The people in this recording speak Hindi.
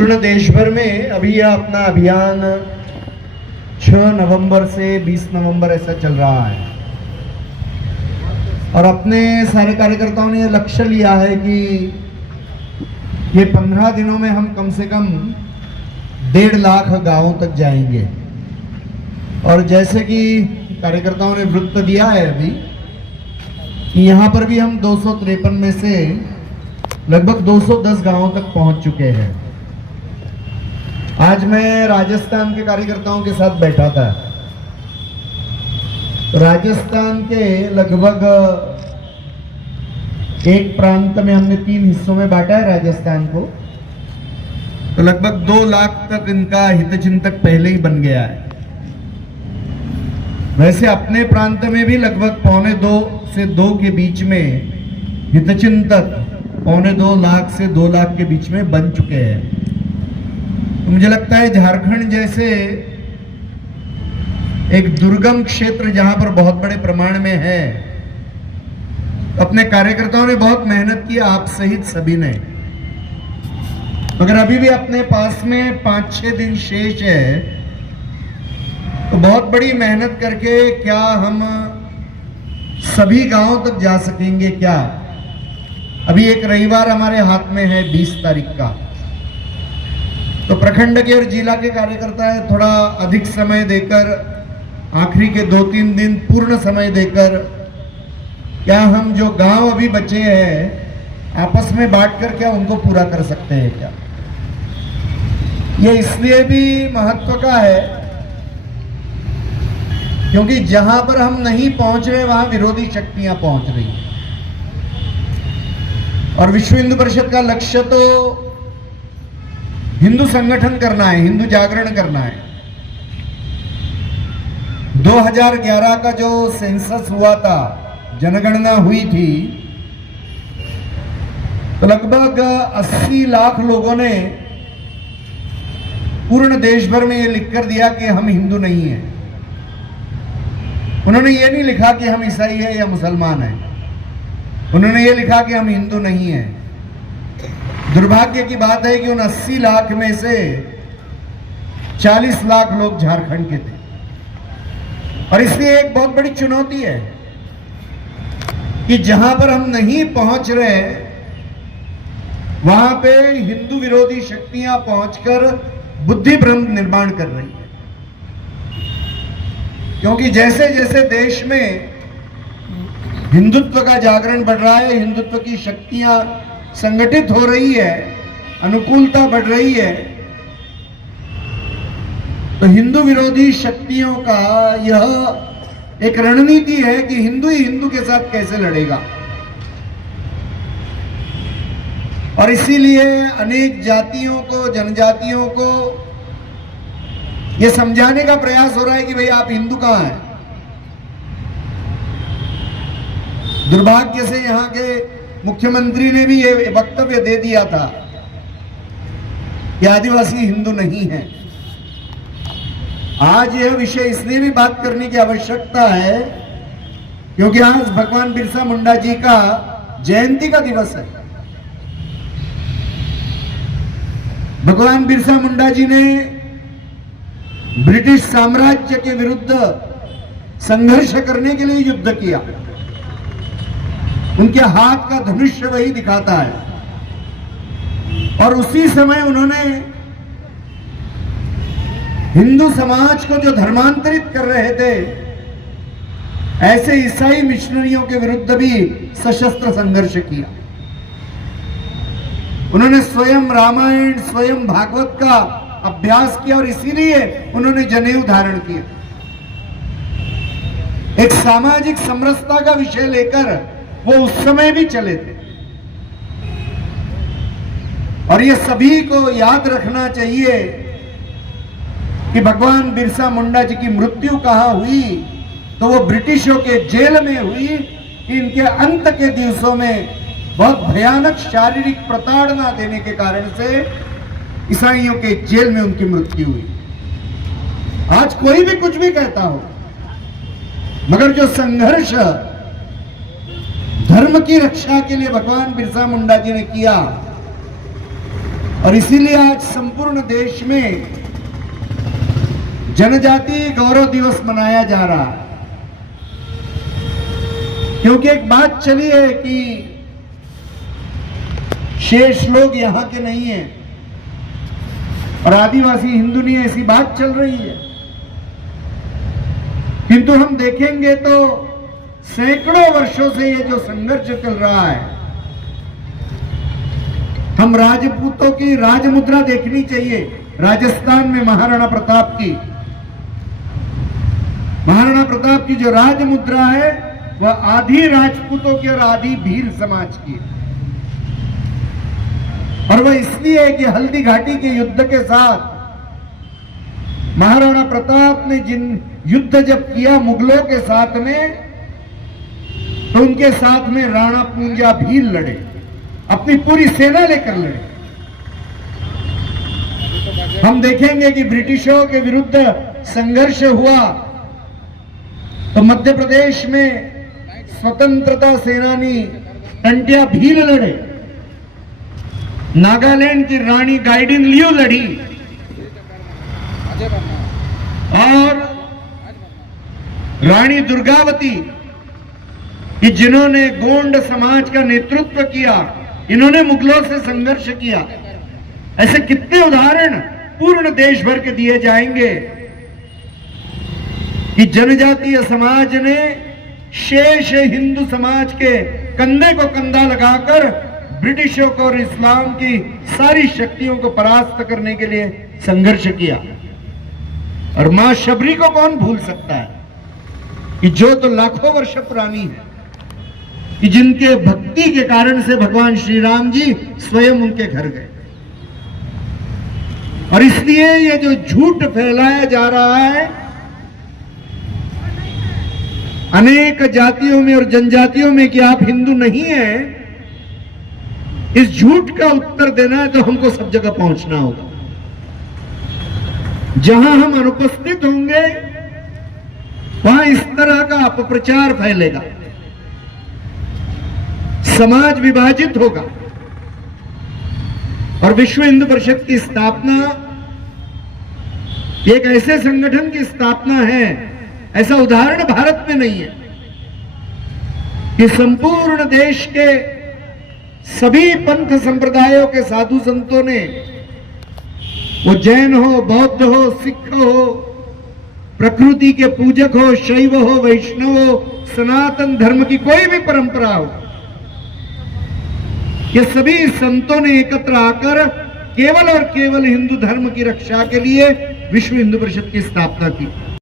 पूर्ण देश भर में अभी यह अपना अभियान 6 नवंबर से 20 नवंबर ऐसा चल रहा है और अपने सारे कार्यकर्ताओं ने यह लक्ष्य लिया है कि ये 15 दिनों में हम कम से कम 1.5 लाख गांवों तक जाएंगे। और जैसे कि कार्यकर्ताओं ने वृत्त दिया है अभी कि यहाँ पर भी हम 253 में से लगभग 210 गांवों तक पहुंच चुके हैं। आज मैं राजस्थान के कार्यकर्ताओं के साथ बैठा था। राजस्थान के लगभग एक प्रांत में हमने 3 हिस्सों में बांटा है राजस्थान को, तो लगभग 2 लाख तक इनका हितचिंतक पहले ही बन गया है। वैसे अपने प्रांत में भी लगभग 1.25 से 2 के बीच में हितचिंतक 1.25 लाख से 2 लाख के बीच में बन चुके हैं। तो मुझे लगता है झारखंड जैसे एक दुर्गम क्षेत्र जहां पर बहुत बड़े प्रमाण में है, अपने कार्यकर्ताओं ने बहुत मेहनत की, आप सहित सभी ने। मगर अभी भी अपने पास में 5-6 दिन शेष है, तो बहुत बड़ी मेहनत करके क्या हम सभी गांवों तक जा सकेंगे क्या? अभी एक रविवार हमारे हाथ में है 20 तारीख का, तो प्रखंड के और जिला के कार्यकर्ता है थोड़ा अधिक समय देकर, आखिरी के 2-3 दिन पूर्ण समय देकर, क्या हम जो गांव अभी बचे हैं आपस में बांटकर क्या उनको पूरा कर सकते हैं क्या? ये इसलिए भी महत्व का है क्योंकि जहां पर हम नहीं पहुंच रहे वहां विरोधी शक्तियां पहुंच रही हैं। और विश्व हिंदू परिषद का लक्ष्य तो हिंदू संगठन करना है, हिंदू जागरण करना है। 2011 का जो सेंसस हुआ था, जनगणना हुई थी, तो लगभग 80 लाख लोगों ने पूर्ण देश भर में ये लिखकर दिया कि हम हिंदू नहीं हैं। उन्होंने ये नहीं लिखा कि हम ईसाई है या मुसलमान हैं, उन्होंने ये लिखा कि हम हिंदू नहीं हैं। दुर्भाग्य की बात है कि उन 80 लाख में से 40 लाख लोग झारखंड के थे। और इसलिए एक बहुत बड़ी चुनौती है कि जहां पर हम नहीं पहुंच रहे वहां पे हिंदू विरोधी शक्तियां पहुंचकर बुद्धि भ्रम निर्माण कर रही है। क्योंकि जैसे जैसे देश में हिंदुत्व का जागरण बढ़ रहा है, हिंदुत्व की शक्तियां संगठित हो रही है, अनुकूलता बढ़ रही है, तो हिंदू विरोधी शक्तियों का यह एक रणनीति है कि हिंदू ही हिंदू के साथ कैसे लड़ेगा। और इसीलिए अनेक जातियों को, जनजातियों को यह समझाने का प्रयास हो रहा है कि भाई आप हिंदू कहां हैं। दुर्भाग्य से यहां के मुख्यमंत्री ने भी यह वक्तव्य दे दिया था कि आदिवासी हिंदू नहीं है। आज यह विषय इसलिए भी बात करने की आवश्यकता है क्योंकि आज भगवान बिरसा मुंडा जी का जयंती का दिवस है। भगवान बिरसा मुंडा जी ने ब्रिटिश साम्राज्य के विरुद्ध संघर्ष करने के लिए युद्ध किया। उनके हाथ का धनुष्य वही दिखाता है। और उसी समय उन्होंने हिंदू समाज को जो धर्मांतरित कर रहे थे, ऐसे ईसाई मिशनरियों के विरुद्ध भी सशस्त्र संघर्ष किया। उन्होंने स्वयं रामायण, स्वयं भागवत का अभ्यास किया और इसीलिए उन्होंने जनेऊ धारण किया। एक सामाजिक समरसता का विषय लेकर वो उस समय भी चले थे। और ये सभी को याद रखना चाहिए कि भगवान बिरसा मुंडा जी की मृत्यु कहां हुई, तो वो ब्रिटिशों के जेल में हुई। इनके अंत के दिवसों में बहुत भयानक शारीरिक प्रताड़ना देने के कारण से ईसाइयों के जेल में उनकी मृत्यु हुई। आज कोई भी कुछ भी कहता हो, मगर जो संघर्ष धर्म की रक्षा के लिए भगवान बिरसा मुंडा जी ने किया, और इसीलिए आज संपूर्ण देश में जनजातीय गौरव दिवस मनाया जा रहा है, क्योंकि एक बात चली है कि शेष लोग यहां के नहीं हैं और आदिवासी हिंदू नहीं है, ऐसी बात चल रही है। किंतु हम देखेंगे तो सैकड़ों वर्षों से ये जो संघर्ष चल रहा है, हम राजपूतों की राजमुद्रा देखनी चाहिए। राजस्थान में महाराणा प्रताप की जो राजमुद्रा है वह आधी राजपूतों की और आधी भील समाज की है। और वह इसलिए है कि हल्दी घाटी के युद्ध के साथ महाराणा प्रताप ने जिन युद्ध जब किया मुगलों के साथ में, तो उनके साथ में राणा पूंजा भील लड़े, अपनी पूरी सेना लेकर लड़े। हम देखेंगे कि ब्रिटिशों के विरुद्ध संघर्ष हुआ तो मध्य प्रदेश में स्वतंत्रता सेनानी टंटिया भील लड़े, नागालैंड की रानी गाइडिन लियू लड़ी, और रानी दुर्गावती कि जिन्होंने गोंड समाज का नेतृत्व किया, इन्होंने मुगलों से संघर्ष किया। ऐसे कितने उदाहरण पूर्ण देश भर के दिए जाएंगे कि जनजातीय समाज ने शेष हिंदू समाज के कंधे को कंधा लगाकर ब्रिटिशों को और इस्लाम की सारी शक्तियों को परास्त करने के लिए संघर्ष किया। और मां शबरी को कौन भूल सकता है कि जो तो लाखों वर्ष पुरानी है, कि जिनके भक्ति के कारण से भगवान श्री राम जी स्वयं उनके घर गए। और इसलिए ये जो झूठ फैलाया जा रहा है अनेक जातियों में और जनजातियों में कि आप हिंदू नहीं हैं, इस झूठ का उत्तर देना है तो हमको सब जगह पहुंचना होगा। जहां हम अनुपस्थित होंगे वहां इस तरह का अपप्रचार फैलेगा, समाज विभाजित होगा। और विश्व हिंदू परिषद की स्थापना एक ऐसे संगठन की स्थापना है, ऐसा उदाहरण भारत में नहीं है कि संपूर्ण देश के सभी पंथ संप्रदायों के साधु संतों ने, वो जैन हो, बौद्ध हो, सिख हो, प्रकृति के पूजक हो, शैव हो, वैष्णव हो, सनातन धर्म की कोई भी परंपरा हो, ये सभी संतों ने एकत्र आकर केवल और केवल हिंदू धर्म की रक्षा के लिए विश्व हिंदू परिषद की स्थापना की।